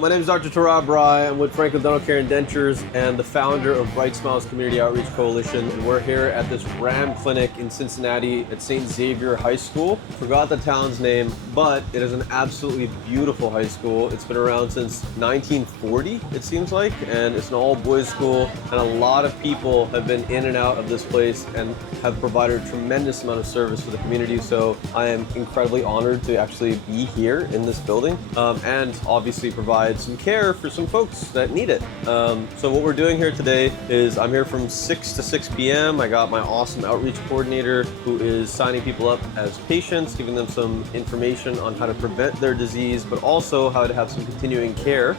my name is Dr. Turab. I'm with Franklin Dental Care and Dentures and the founder of Bright Smiles Community Outreach Coalition. And we're here at this RAM clinic in Cincinnati at Saint Xavier High School. Forgot the town's name, but it is an absolutely beautiful high school. It's been around since 1940, it seems like, and it's an all-boys school. And a lot of people have been in and out of this place and have provided a tremendous amount of service for the community. So I am incredibly honored to actually be here in this building and obviously provide some care for some folks that need it. So what we're doing here today is I'm here from 6 to 6 p.m. I got my awesome outreach coordinator who is signing people up as patients, giving them some information on how to prevent their disease, but also how to have some continuing care.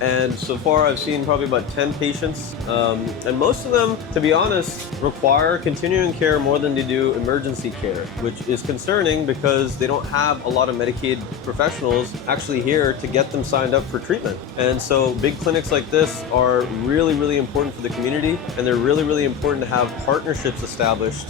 And so far I've seen probably about 10 patients, and most of them, to be honest, require continuing care more than they do emergency care, which is concerning because they don't have a lot of Medicaid professionals actually here to get them signed up for treatment. And so big clinics like this are really, really important for the community, and they're really, really important to have partnerships established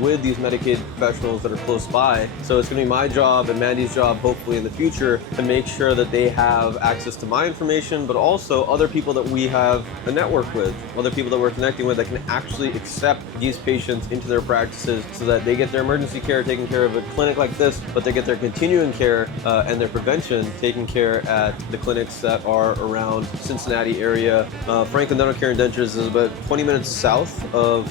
with these Medicaid professionals that are close by. So it's gonna be my job and Mandy's job, hopefully in the future, to make sure that they have access to my information, but also other people that we have a network with, other people that we're connecting with that can actually accept these patients into their practices so that they get their emergency care taken care of at a clinic like this, but they get their continuing care and their prevention taken care at the clinics that are around Cincinnati area. Franklin Dental Care and Dentures is about 20 minutes south of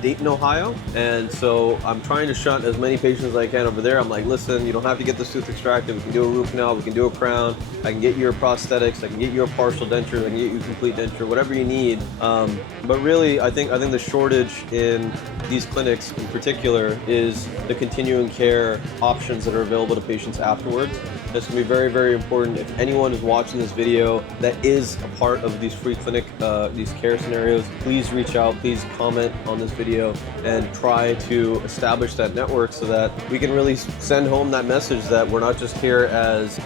Dayton, Ohio. And so I'm trying to shunt as many patients as I can over there. I'm like, listen, you don't have to get this tooth extracted. We can do a root canal, we can do a crown. I can get you your prosthetics, I can get you a partial denture, I can get you a complete denture, whatever you need. But really, I think the shortage in these clinics in particular is the continuing care options that are available to patients afterwards. It's going to be very, very important. If anyone is watching this video that is a part of these free clinic, these care scenarios, please reach out, please comment on this video and try to establish that network so that we can really send home that message that we're not just here as,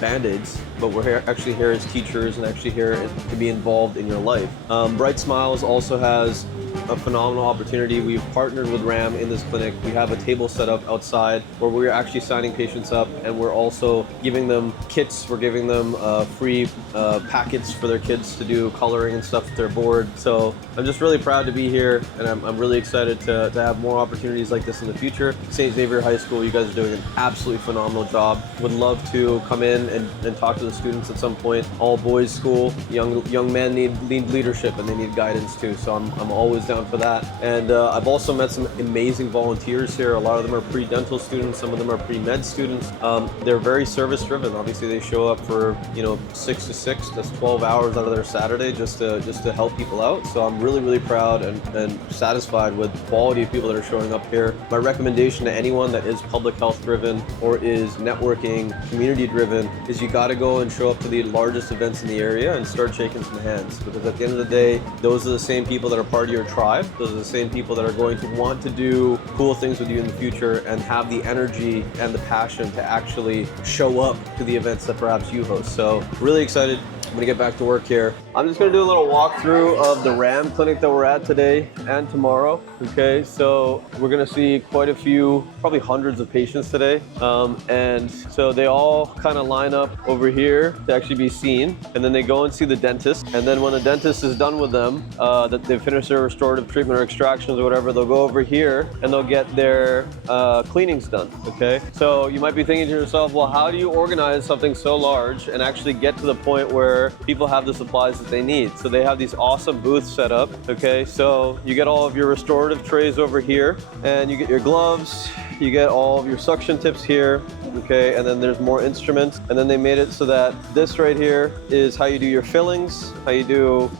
Band-Aids, but we're actually here as teachers and actually here to be involved in your life. Bright Smiles also has a phenomenal opportunity. We've partnered with RAM in this clinic. We have a table set up outside where we're actually signing patients up, and we're also giving them kits. We're giving them free packets for their kids to do coloring and stuff if they're bored. So I'm just really proud to be here, and I'm really excited to have more opportunities like this in the future. Saint Xavier High School, you guys are doing an absolutely phenomenal job. Would love to come in and talk to the students at some point. All boys school, young men need leadership and they need guidance too. So I'm always down for that. And I've also met some amazing volunteers here. A lot of them are pre-dental students, some of them are pre-med students. They're very service driven. Obviously they show up for 6 to 6, that's 12 hours out of their Saturday just to help people out. So I'm really, really proud and satisfied with the quality of people that are showing up here. My recommendation to anyone that is public health driven or is networking, community driven, is you got to go and show up to the largest events in the area and start shaking some hands, because at the end of the day, those are the same people that are part of your tribe. Those are the same people that are going to want to do cool things with you in the future and have the energy and the passion to actually show up to the events that perhaps you host. So really excited. I'm gonna get back to work here. I'm just gonna do a little walkthrough of the RAM clinic that we're at today and tomorrow. Okay, so we're gonna see quite a few, probably hundreds of patients today. And so they all kind of line up over here to actually be seen. And then they go and see the dentist. And then when the dentist is done with them, that they've finished their restorative treatment or extractions or whatever, they'll go over here and they'll get their cleanings done, okay? So you might be thinking to yourself, well, how do you organize something so large and actually get to the point where people have the supplies that they need? So they have these awesome booths set up, okay? So you get all of your restorative trays over here, and you get your gloves, you get all of your suction tips here, okay? And then there's more instruments, and then they made it so that this right here is how you do your fillings, how you do,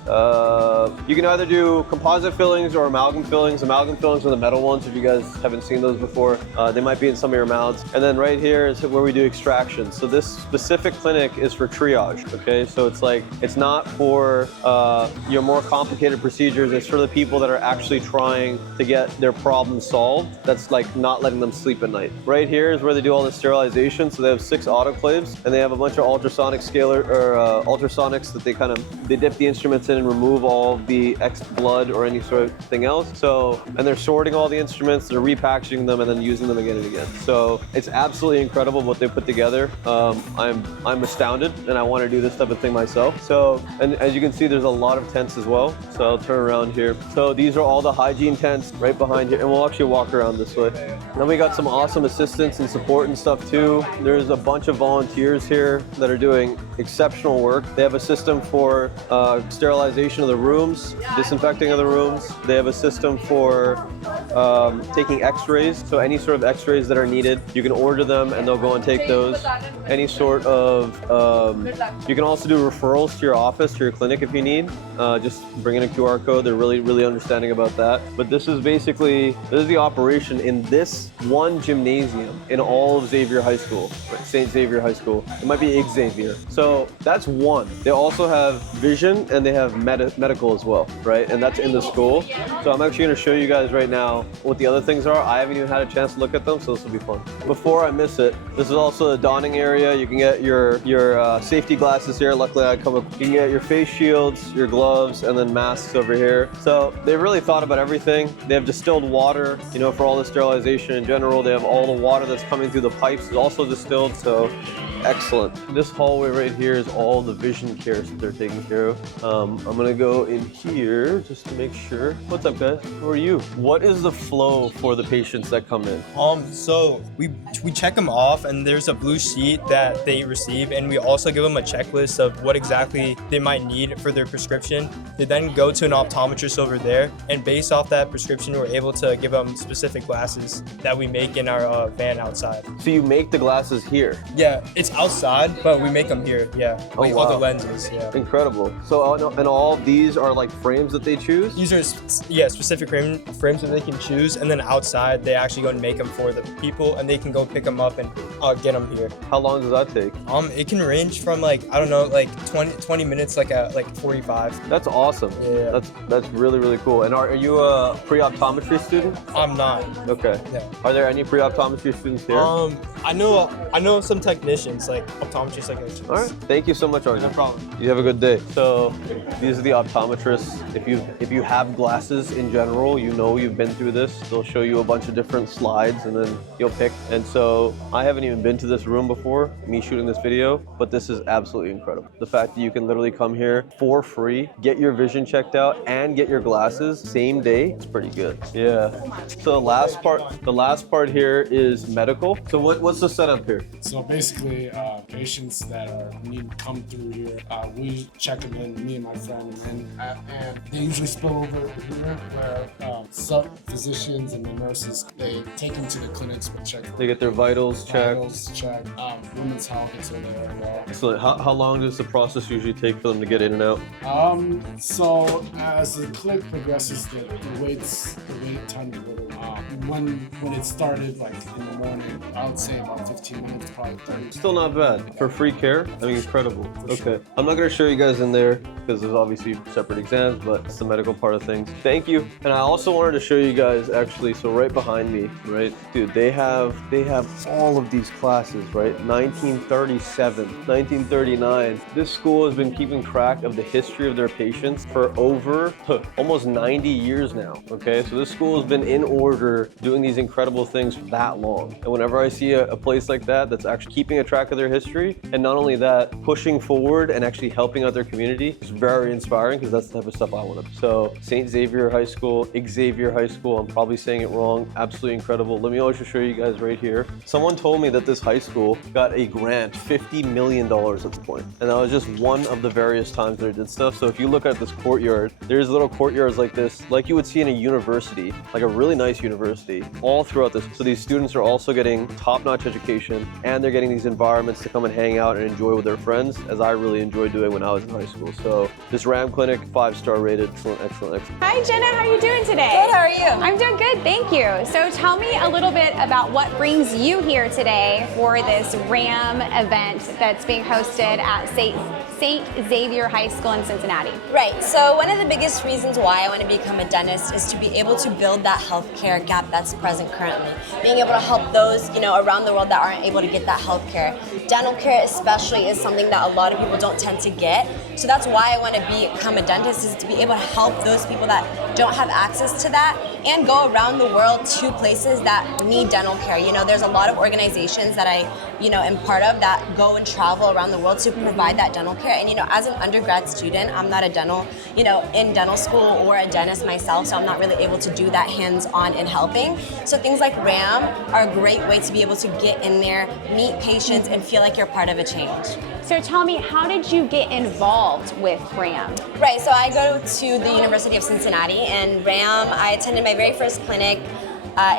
you can either do composite fillings or amalgam fillings. Amalgam fillings are the metal ones, if you guys haven't seen those before. They might be in some of your mouths. And then right here is where we do extractions. So this specific clinic is for triage, okay? So it's not for your more complicated procedures. It's for the people that are actually trying to get their problem solved. That's like not letting them sleep at night. Right here is where they do all the sterilization sterilization. So they have 6 autoclaves, and they have a bunch of ultrasonic ultrasonics that they dip the instruments in and remove all the blood or any sort of thing else. So, and they're sorting all the instruments, they're repackaging them, and then using them again and again. So it's absolutely incredible what they put together. I'm astounded, and I want to do this type of thing myself. So, and as you can see, there's a lot of tents as well. So I'll turn around here. So these are all the hygiene tents right behind here, and we'll actually walk around this way. Then we got some awesome assistance and support and stuff too. There's a bunch of volunteers here that are doing exceptional work. They have a system for sterilization of the rooms, disinfecting of the rooms. They have a system for taking x-rays. So any sort of x-rays that are needed, you can order them and they'll go and take those. Any sort of, you can also do referrals to your office, to your clinic if you need. Just bring in a QR code. They're really, really understanding about that. But this is the operation in this one gymnasium in all of Xavier High School, Saint Xavier High School. It might be Xavier. So that's one. They also have vision and they have medical as well, right? And that's in the school. So I'm actually going to show you guys right now what the other things are. I haven't even had a chance to look at them, so this will be fun. Before I miss it, this is also the donning area. You can get your safety glasses here. Luckily, I come up. You can get your face shields, your gloves, and then masks over here. So they really thought about everything. They have distilled water, for all the sterilization in general. They have all the water that's coming through the pipes is also distilled, so excellent. This hallway right here is all the vision care that they're taking care of. I'm gonna go in here just to make sure. What's up, guys? Who are you? What is the flow for the patients that come in? So we check them off, and there's a blue sheet that they receive, and we also give them a checklist of what exactly they might need for their prescription. They then go to an optometrist over there, and based off that prescription, we're able to give them specific glasses that we make in our van outside. So you make the glasses here? Yeah, it's outside, but we make them here. Yeah, wow. All the lenses. Yeah. Incredible. So and all of these are like frames that they choose? These are specific frames that they can choose, and then outside they actually go and make them for the people, and they can go pick them up and get them here. How long does that take? It can range from like 20 minutes, like 45. That's awesome. Yeah. That's really, really cool. And are you a pre-optometry student? I'm not. Okay. Yeah. Are there any pre-optometry students here? I know some technicians, like optometrists, technicians. All right. Thank you so much, Arjun. No problem. You have a good day. So these are the optometrists. If you have glasses in general, you've been through this. They'll show you a bunch of different slides and then you'll pick. And so I haven't even been to this room before, me shooting this video, but this is absolutely incredible. The fact that you can literally come here for free, get your vision checked out, and get your glasses same day, it's pretty good. Yeah. So the last part here is medical. So what's the setup here? So basically, patients that need to come through here, we check them in, me and my friend, and they usually spill over here where physicians and the nurses, they take them to the clinics to check. They get their vitals checked. Women's health is in there as well. Excellent. How long does the process usually take for them to get in and out? So as the clinic progresses, the wait time is a little. When it started, like in the morning, I would say about 15 minutes, probably 30. Still not bad. For free care? I mean, incredible. Okay. Sure. I'm not going to show you guys in there because there's obviously separate exams, but it's the medical part of things. Thank you. And I also wanted to show you guys actually, so right behind me, right? Dude, they have all of these classes, right? 1937, 1939. This school has been keeping track of the history of their patients for over almost 90 years now, okay? So this school has been in order doing these incredible things for that long. And whenever I see a place like that that's actually keeping a track of their history, and not only that, pushing forward and actually helping out their community, it's very inspiring because that's the type of stuff I want to. So Saint Xavier High School, Xavier High School, I'm probably saying it wrong, absolutely incredible. Let me also show you guys right here. Someone told me that this high school got a grant, $50 million at this point. And that was just one of the various times they did stuff. So if you look at this courtyard, there's little courtyards like this, like you would see in a university, like a really nice university, all throughout this. So these students are also getting top-notch education, and they're getting these environments to come and hang out and enjoy with their friends, as I really enjoyed doing when I was in high school. So this RAM clinic, 5-star rated, excellent, excellent, excellent. Hi Jenna, how are you doing today? Good, how are you? I'm doing good, thank you. So tell me a little bit about what brings you here today for this RAM event that's being hosted at Saint Xavier High School in Cincinnati. Right, so one of the biggest reasons why I want to become a dentist is to be able to build that healthcare gap gap that's present currently. Being able to help those, around the world that aren't able to get that health care. Dental care especially is something that a lot of people don't tend to get. So that's why I want to become a dentist, is to be able to help those people that don't have access to that and go around the world to places that need dental care. There's a lot of organizations that I, am part of that go and travel around the world to provide that dental care. And, as an undergrad student, I'm not a dental, in dental school or a dentist myself, so I'm not really able to do that hands-on in helping. So things like RAM are a great way to be able to get in there, meet patients, and feel like you're part of a change. So tell me, how did you get involved with RAM? Right, so I go to the University of Cincinnati, and RAM, I attended my very first clinic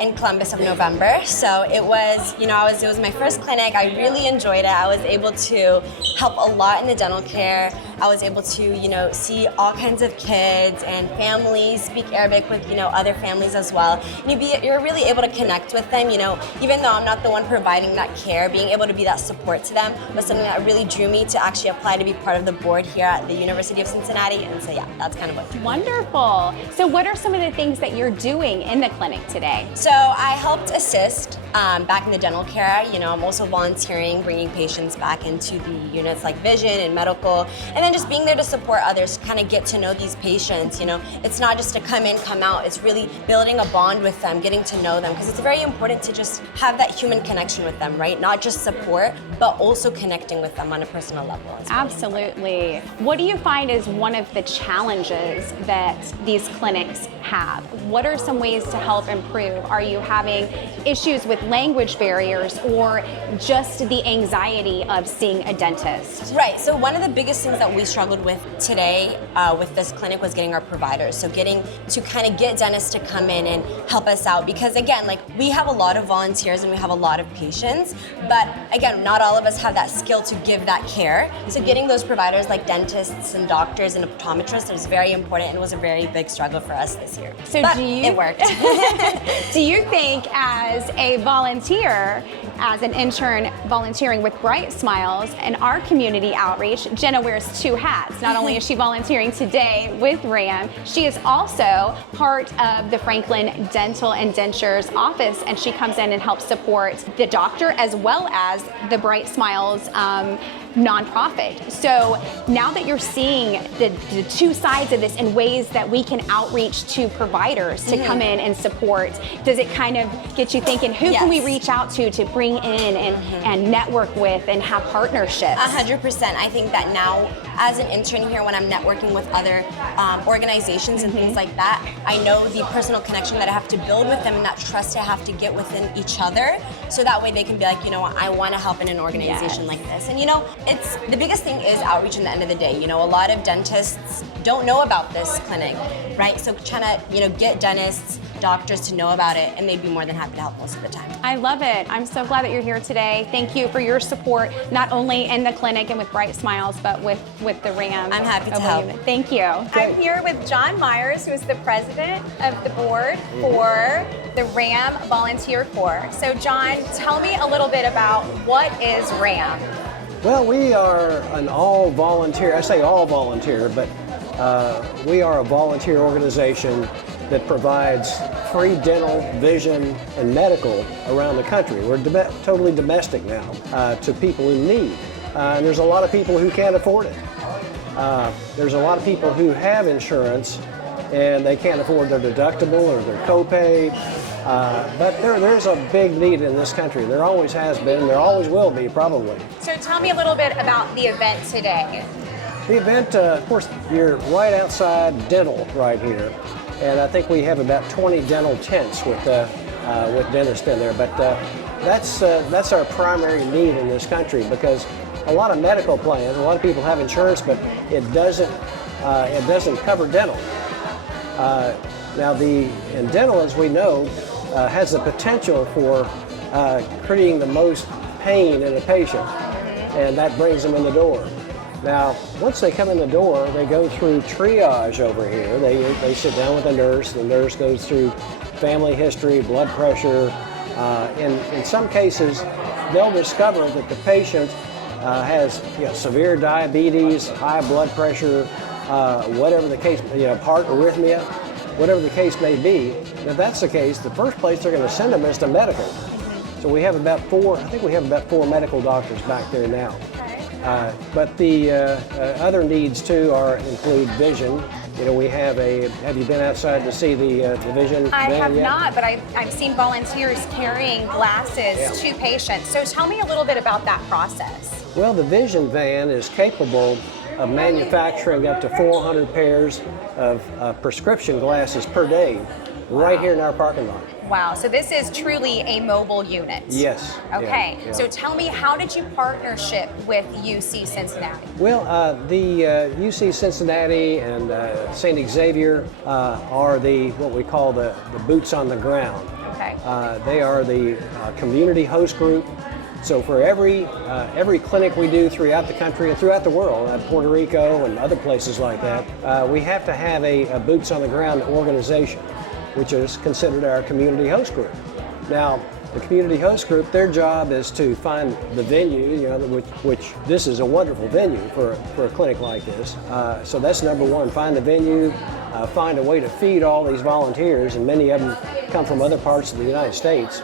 in Columbus of November. So it was, it was my first clinic. I really enjoyed it. I was able to help a lot in the dental care. I was able to, see all kinds of kids and families, speak Arabic with, other families as well. And you're really able to connect with them, even though I'm not the one providing that care, being able to be that support to them was something that really drew me to actually apply to be part of the board here at the University of Cincinnati. And so, yeah, that's kind of what. Wonderful. So what are some of the things that you're doing in the clinic today? So I helped assist back in the dental care. I'm also volunteering, bringing patients back into the units like vision and medical, and then just being there to support others, kind of get to know these patients. It's not just to come in, come out. It's really building a bond with them, getting to know them, because it's very important to just have that human connection with them, right? Not just support, but also connecting with them on a personal level as well. Absolutely. What do you find is one of the challenges that these clinics have? What are some ways to help improve? Are you having issues with language barriers or just the anxiety of seeing a dentist? Right, so one of the biggest things that we struggled with today with this clinic was getting our providers. So getting to kind of get dentists to come in and help us out, because again, like, we have a lot of volunteers and we have a lot of patients, but again, not all of us have that skill to give that care. So getting those providers like dentists and doctors and optometrists is very important, and was a very big struggle for us this year. So but it worked. Do you think, as a volunteer, as an intern volunteering with Bright Smiles and our community outreach, Jenna wears two hats. Not only is she volunteering today with RAM, she is also part of the Franklin Dental and Dentures office, and she comes in and helps support the doctor as well as the Bright Smiles nonprofit. So now that you're seeing the two sides of this in ways that we can outreach to providers to come in and support, does it kind of get you thinking, who can we reach out to bring in and network with and have partnerships? 100%. I think that now, as an intern here, when I'm networking with other organizations and things like that, I know the personal connection that I have to build with them and that trust I have to get within each other, so that way they can be like, I want to help in an organization like this. And it's the biggest thing is outreach. In the end of the day, a lot of dentists don't know about this clinic, right? So trying to get dentists, doctors to know about it, and they'd be more than happy to help most of the time. I love it. I'm so glad that you're here today. Thank you for your support, not only in the clinic and with Bright Smiles, but with the RAM. I'm happy to help. Thank you. I'm here with John Myers, who is the president of the board for the RAM Volunteer Corps. So John, tell me a little bit about what is RAM? Well, we are an all-volunteer, I say all-volunteer, but we are a volunteer organization that provides free dental, vision, and medical around the country. We're totally domestic now to people in need. And there's a lot of people who can't afford it. There's a lot of people who have insurance and they can't afford their deductible or their copay. But there's a big need in this country. There always has been, and there always will be, probably. So tell me a little bit about the event today. The event, of course, you're right outside dental right here. And I think we have about 20 dental tents with dentists in there. But that's our primary need in this country, because a lot of medical plans, a lot of people have insurance, but it doesn't cover dental. Now, dental, as we know, has the potential for creating the most pain in a patient, and that brings them in the door. Now, once they come in the door, they go through triage over here. They sit down with a nurse. The nurse goes through family history, blood pressure. In some cases, they'll discover that the patient has severe diabetes, high blood pressure, whatever the case, heart arrhythmia. whatever the case may be. And if that's the case, the first place they're going to send them is to medical. So we have about four medical doctors back there now. But the other needs too include vision. You know, we have have you been outside to see the vision I van have yet? not, but I've seen volunteers carrying glasses to patients. So tell me a little bit about that process. Well, the vision van is capable of manufacturing up to 400 pairs of prescription glasses per day right here in our parking lot. Wow, so this is truly a mobile unit. Yes. Okay, yeah. so tell me, how did you partnership with UC Cincinnati? Well, the UC Cincinnati and Saint Xavier are what we call the boots on the ground. Okay. They are the community host group. So for every clinic we do throughout the country and throughout the world, Puerto Rico and other places like that, we have to have a boots on the ground organization, which is considered our community host group. Now, the community host group, their job is to find the venue, you know, which this is a wonderful venue for a clinic like this. So that's number one, find the venue, find a way to feed all these volunteers, and many of them come from other parts of the United States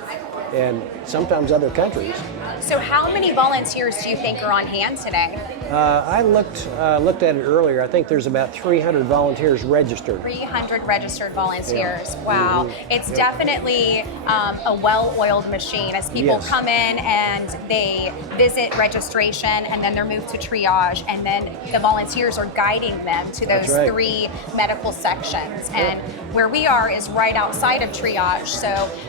and sometimes other countries. So how many volunteers do you think are on hand today? I looked at it earlier. I think there's about 300 volunteers registered. 300 registered volunteers. Yeah. Wow. Mm-hmm. It's definitely a well-oiled machine as people Yes. come in and they visit registration, and then they're moved to triage, and then the volunteers are guiding them to those That's right. 3 medical sections. And where we are is right outside of triage. So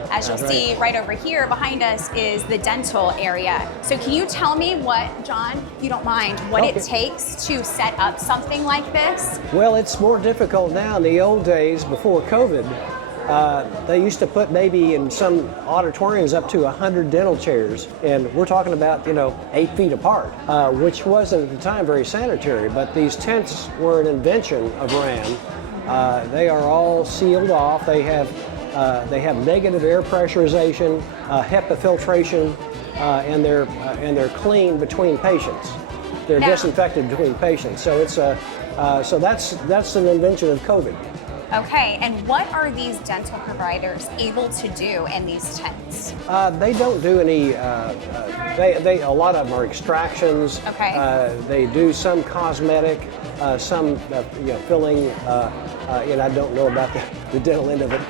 as you'll That's see right over here behind us is the dental area. So can you tell me John, if you don't mind, what it takes to set up something like this? Well, it's more difficult now. In the old days, before COVID, they used to put maybe in some auditoriums up to 100 dental chairs, and we're talking about 8 feet apart, which wasn't at the time very sanitary. But these tents were an invention of RAM. They are all sealed off. They have negative air pressurization, HEPA filtration, and they're clean between patients. They're disinfected between patients. So it's so that's an invention of COVID. Okay, and what are these dental providers able to do in these tents? They don't do any. A lot of them are extractions. Okay. They do some cosmetic, some filling. And I don't know about the dental end of it.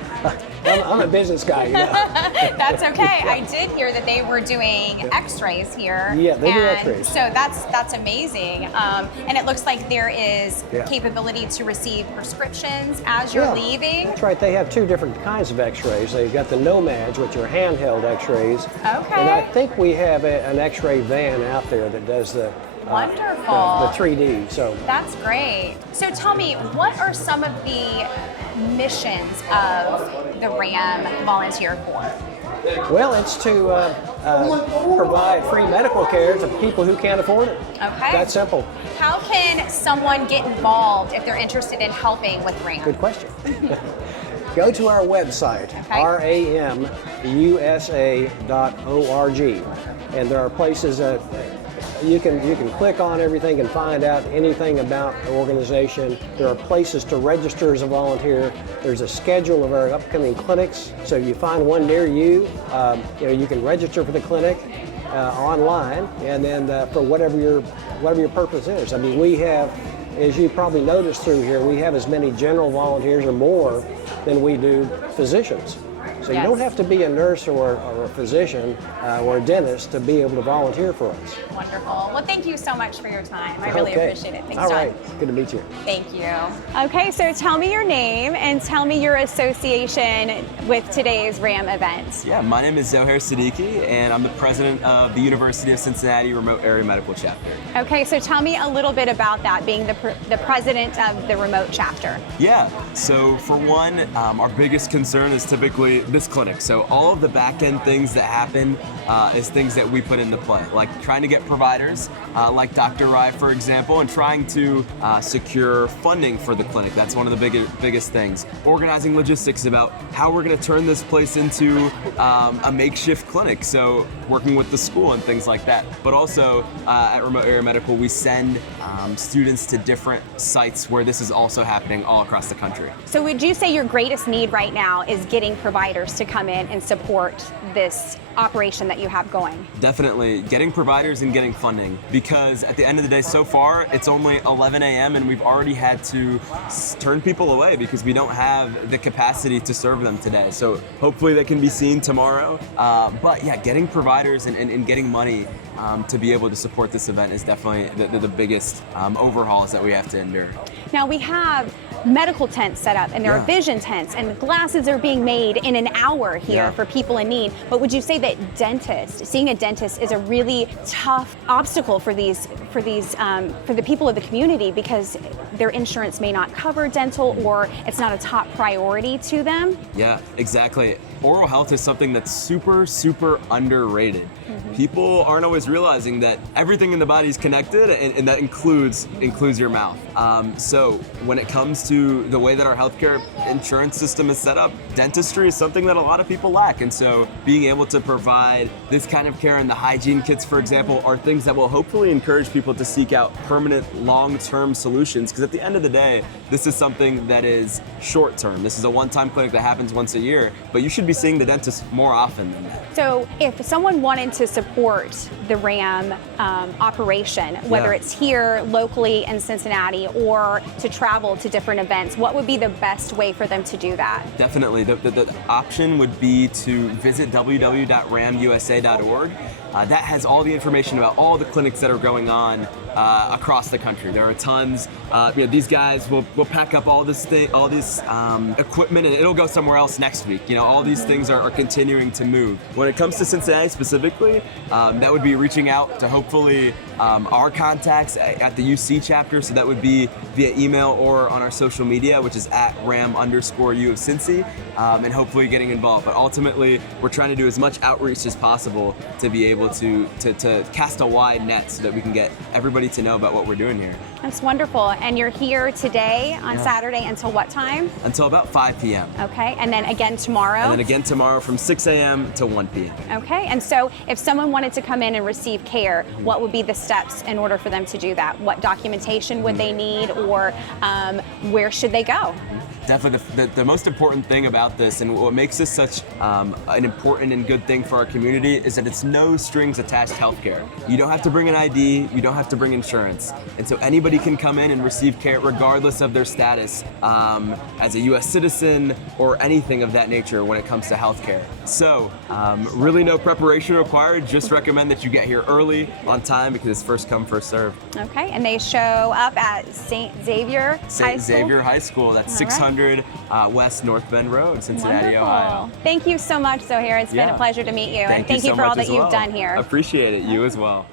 I'm a business guy, That's okay. I did hear that they were doing X-rays here. Yeah, they do X-rays. So that's amazing. And it looks like there is capability to receive prescriptions as you're leaving. That's right. They have 2 different kinds of X-rays. They've got the Nomads, which are handheld X-rays. Okay. And I think we have an X-ray van out there that does the Wonderful. the 3D. So that's great. So tell me, what are some of the missions of the RAM Volunteer Corps? well, it's to provide free medical care to people who can't afford it. Okay. That's simple. How can someone get involved if they're interested in helping with RAM? Good question. Go to our website, ramusa.org, and there are places that you can click on everything and find out anything about the organization. There are places to register as a volunteer. There's a schedule of our upcoming clinics, so if you find one near you, you can register for the clinic online, and then for whatever your purpose is. I mean, we have, as you probably noticed through here, we have as many general volunteers or more than we do physicians. So you don't have to be a nurse or a physician or a dentist to be able to volunteer for us. Wonderful. Well, thank you so much for your time. I really appreciate it. Thanks, All John. right. Good to meet you. Thank you. Okay, so tell me your name and tell me your association with today's RAM event. Yeah, my name is Zohair Siddiqui, and I'm the president of the University of Cincinnati Remote Area Medical Chapter. Okay, so tell me a little bit about that, being the president of the remote chapter. Yeah, so for one, our biggest concern is typically this clinic. So all of the back end things that happen is things that we put into play, like trying to get providers, like Dr. Rai, for example, and trying to secure funding for the clinic. That's one of the biggest things. Organizing logistics about how we're going to turn this place into a makeshift clinic. So working with the school and things like that. But also at Remote Area Medical, we send students to different sites where this is also happening all across the country. So would you say your greatest need right now is getting providers to come in and support this operation that you have going? Definitely getting providers and getting funding, because at the end of the day, so far it's only 11 a.m. and we've already had to turn people away because we don't have the capacity to serve them today. So hopefully they can be seen tomorrow. But yeah, getting providers and getting money to be able to support this event is definitely the biggest overhauls that we have to endure. Now we have medical tents set up, and there are vision tents, and glasses are being made in an hour here for people in need. But would you say that seeing a dentist is a really tough obstacle for the people of the community because their insurance may not cover dental, or it's not a top priority to them? Yeah, exactly. Oral health is something that's super, super underrated. People aren't always realizing that everything in the body is connected, and that includes your mouth. So when it comes to the way that our healthcare insurance system is set up, dentistry is something that a lot of people lack. And so being able to provide this kind of care and the hygiene kits, for example, are things that will hopefully encourage people to seek out permanent, long-term solutions. Because at the end of the day, this is something that is short-term. This is a one-time clinic that happens once a year, but you should be seeing the dentist more often than that. So if someone wanted to support the RAM operation, whether it's here locally in Cincinnati or to travel to different events, what would be the best way for them to do that? Definitely. The option would be to visit www.ramusa.org. That has all the information about all the clinics that are going on across the country. There are tons. These guys will pack up all this equipment, and it'll go somewhere else next week. All these things are continuing to move. When it comes to Cincinnati specifically, that would be reaching out to hopefully our contacts at the UC chapter. So that would be via email or on our social media, which is at @ram_U of Cincy, and hopefully getting involved. But ultimately, we're trying to do as much outreach as possible to be able to cast a wide net so that we can get everybody to know about what we're doing here. That's wonderful. And you're here today on Saturday until what time? Until about 5 p.m. Okay, and then again tomorrow? And then again tomorrow from 6 a.m. to 1 p.m. Okay, and so if someone wanted to come in and receive care, what would be the steps in order for them to do that? What documentation would they need, or where should they go? Definitely the most important thing about this, and what makes this such an important and good thing for our community, is that it's no strings attached healthcare. You don't have to bring an ID, you don't have to bring insurance. And so anybody can come in and receive care regardless of their status as a US citizen or anything of that nature when it comes to healthcare. So really no preparation required, just recommend that you get here early on time because it's first come, first serve. Okay, and they show up at Saint Xavier High School? Saint Xavier High School, that's 600 West North Bend Road, Cincinnati, Wonderful. Ohio. Thank you so much, Zohair. It's been a pleasure to meet you, and thank you so for all much that as you've well. done here. Appreciate it. You as well.